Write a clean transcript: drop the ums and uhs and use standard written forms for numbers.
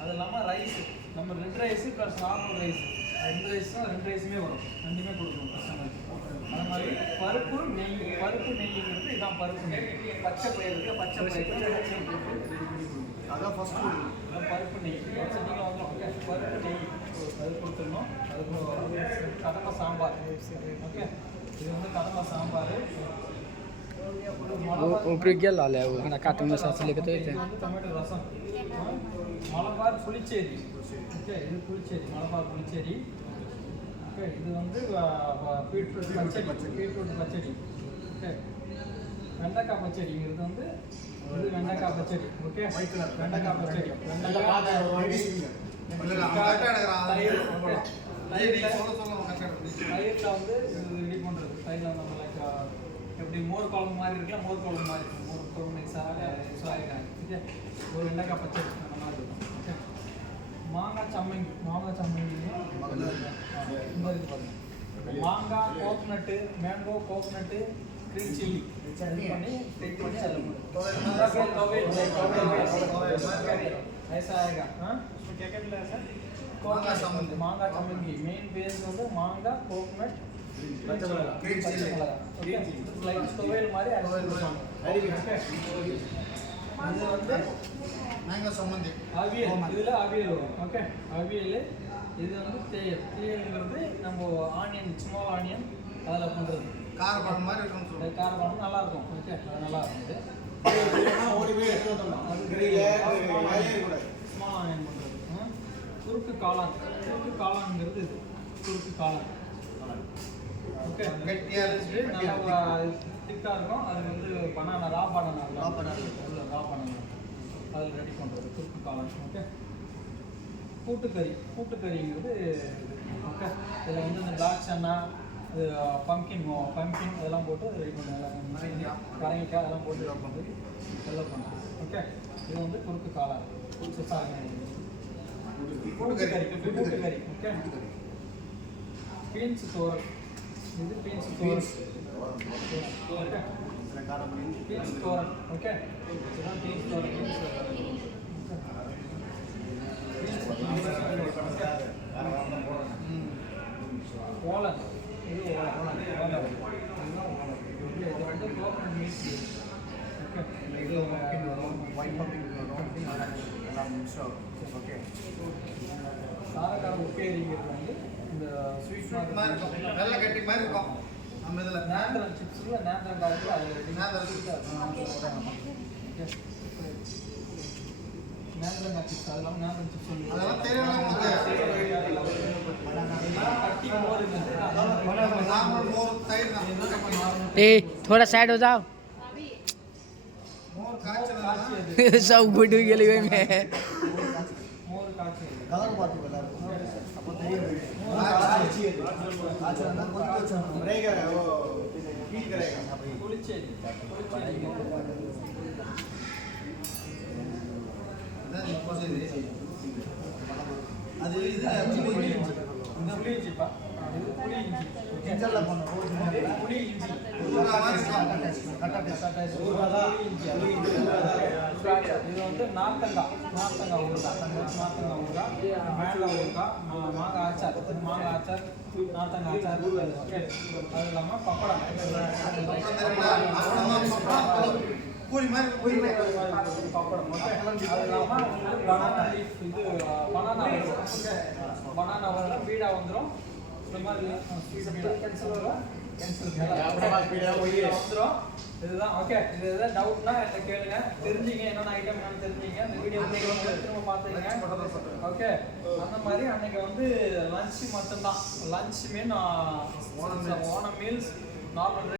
அது இல்லாமல் ரைஸ் நம்ம red rice plus normal rice ரெண்டு ரைஸுமே வரும், ரெண்டுமே கொடுக்கணும் கஸ்டமருக்கு. அது மாதிரி பருப்பு நெய்ங்கிறது இதுதான் பருப்பு நெய். பச்சை பயிருக்கு அதான் ஃபஸ்ட்டு பருப்பு நெய் நீங்கள் வந்து பருப்பு நெய் அது கொடுத்துடணும். அதுக்கு கடலை சாம்பார். ஓகே, இது வந்து கடலை சாம்பார். टमाटो रसम मलबार पुलिचेरी. ओके, இது புளிச்சேரி, மலபார் புளிச்சேரி. ஓகே, இது வந்து பீட்ரூட் பச்சடி. ஓகே, வெண்டைக்காய் பச்சடிங்கிறது வந்து இது வெண்டைக்காய் பச்சடி. ஓகே, வெண்டைக்காய் பச்சடி. தயிரில் வந்து இது ரெடி பண்ணுறது. தயிரில் நம்ம லைக் எப்படி மோர் குழம்பு மாதிரி இருக்குல்ல, மோர் குழம்பு மாதிரி இருக்கும். மோர் குழம்பு சாரிக்காய். ஓகே, ஒரு வெண்டைக்காய் பச்சடி அந்த மாதிரி இருக்கும். ஓகே, மாங்காய் சம்மங்கி இந்த இது பாருங்க. மாங்காய் coconut, mango coconut, green chilli பண்ணி ऐसा आएगा. हाँ, उसमें क्या क्या मिला है सर? मांगा चमंगी. मेन बेस வந்து மாங்கா coconut green chilli like towel மாதிரி அரைச்சிருப்பாங்க. இது வந்து மேங்கோ சம்மந்தி அவியல். இதுல அவியல் வரும். ஓகே, அவியல். இது வந்து தேயல்ங்கிறது நம்ம ஆனியன், ஸ்மால் ஆனியன் அதில் பண்ணுறது. காரப்பழம் மாதிரி இருக்கும். காரப்பழம் நல்லா இருக்கும். ஓகே, அது நல்லா இருக்கும். ஸ்மால் ஆனியன் பண்ணுறது. குறுக்கு காளான்ங்கிறது இது குறுக்கு காளான். ஓகே, நல்லா திக்காக இருக்கும். அது வந்து பனானா, ரா பனானா அதில் ரெடி பண்ணுறது குறுக்கு காளான். ஓகே, கூட்டுக்கறிங்கிறது. ஓகே, இதில் வந்து இந்த பிளாக் சன்னா, அது பம்கின் இதெல்லாம் போட்டு ரெடி பண்ணுவாங்க. கரங்கிக்காய் அதெல்லாம் போட்டு ரெடி பண்ணுறது எல்லாம் பண்ணுறது. ஓகே, இது வந்து குறுக்கு காளான். கூட்டுக்கறி. Okay, beans thoran. இது beans thoran. Okay, beans thoran. Okay, இதுதான் பீன்ஸ் தோரன். ஓலன். இது ஓலன். இது வந்து கோகனட் மீட். ஓகே, இது ஒயிட் பம்பிங் வரும். ஓகே, சாரக்காய் உப்பேரிங்கிறது வந்து இந்த ஸ்வீட் மாதிரி இருக்கும். நல்ல கட்டி மாதிரி இருக்கும். நம்ம இதில் நேந்திரம் சிப்ஸில் நேந்திரம் காய்ச்சி அது நேந்திரம் சிப்ஸ் அதெல்லாம் நேந்திரம் சிப்ஸ் அதெல்லாம் தெரியும். थोड़ा साइड हो जाओ. सब गुड हो गया में அது இது புளி இஞ்சி. இந்த புளி இஞ்சிப்பா, இது புளி இஞ்சி. கிஞ்சல்ல போன புளி இஞ்சி இது வந்து நார்த்தங்காய் ஊறுகாய், மேங்கோ ஊறுகாய், மாங்காய் ஆச்சார், நார்த்தங்காய் ஆச்சார். ஓகே, அது இல்லாமல் பப்படம், பப்படம். ஓகே, அது இல்லாமல் பனானா லீஃப். இது பனானா வரும், பீடா வந்துடும். இந்த மாதிரி கேன்சல் வரும். வந்துடும். இதுதான். ஓகே, இது எதாவது டவுட்னா என்கிட்ட கேளுங்க. தெரிஞ்சிங்க என்னென்ன ஐட்டம் என்னன்னு தெரிஞ்சிங்க. இந்த வீடியோ திரும்ப பார்த்துங்க. ஓகே, அந்த மாதிரி அன்னைக்கு வந்து லஞ்ச் மட்டும்தான். லஞ்ச் மீன் ஓணம் மீல்ஸ் நார்மல்